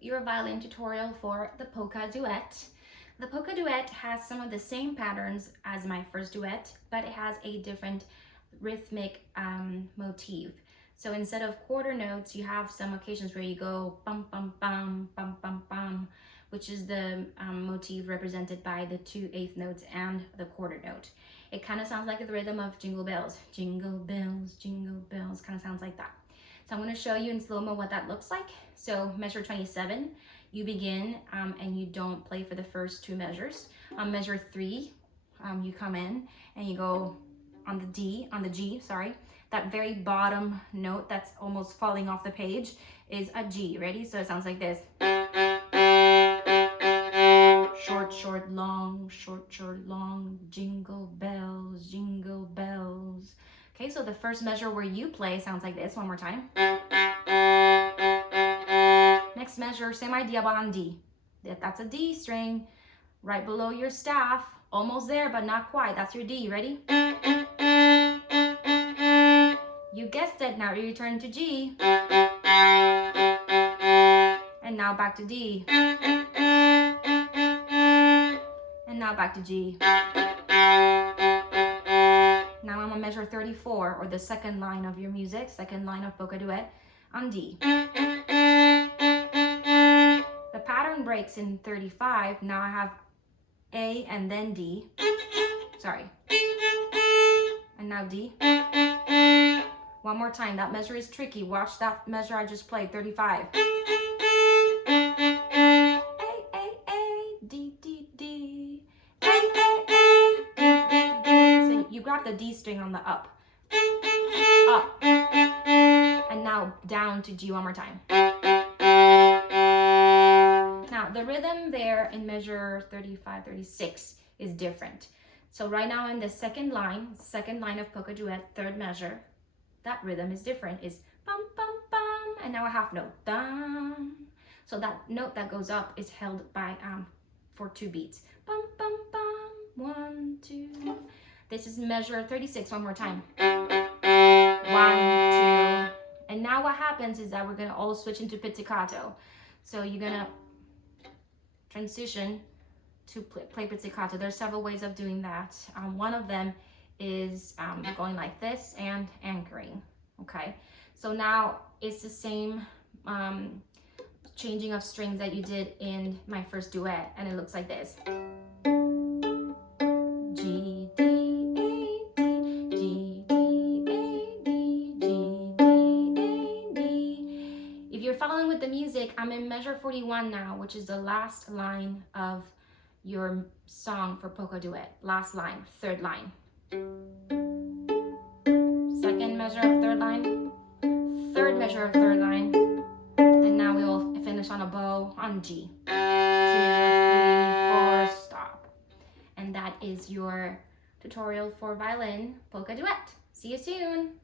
your violin tutorial for the Polka Duet. The Polka Duet has some of the same patterns as my first duet, but it has a different rhythmic motif. So instead of quarter notes, you have some occasions where you go bum bum bum bum bum bum, which is the motif represented by the 2/8 notes and the quarter note. It kind of sounds like the rhythm of jingle bells, jingle bells, kind of sounds like that. So I'm going to show you in slow-mo what that looks like. So measure 27, you begin and you don't play for the first two measures. On measure 3, you come in and you go on the G, sorry. That very bottom note that's almost falling off the page is a G. Ready? So it sounds like this. Short, short, long, short, short, long, jingle bells, jingle bells. Okay, so the first measure where you play sounds like this. One more time. Next measure, same idea, but on D. That's a D string right below your staff. Almost there, but not quite. That's your D. Ready? You guessed it. Now you return to G. And now back to D. And now back to G. Now I'm on measure 34, or the second line of your music, second line of Polka Duet, on D. The pattern breaks in 35. Now I have A and then D. Sorry. And now D. One more time. That measure is tricky. Watch that measure I just played, 35. You grab the D string on the up, and now down to G one more time. Now the rhythm there in measure 35, 36 is different. So right now in the second line of Polka Duet, third measure, that rhythm is different. It's bum bum bum, and now a half note, dum. So that note that goes up is held by for 2 beats. Bum bum bum, 1, 2. This is measure 36, one more time. 1, 2. And now what happens is that we're gonna all switch into pizzicato. So you're gonna transition to play pizzicato. There's several ways of doing that. One of them is going like this and anchoring, okay? So now it's the same changing of strings that you did in my first duet, and it looks like this. G, D, following with the music, I'm in measure 41 now, which is the last line of your song for Polka Duet. Last line, third line. Second measure of third line, third measure of third line, and now we will finish on a bow on G. 2, 3, 4, stop. And that is your tutorial for violin Polka Duet. See you soon.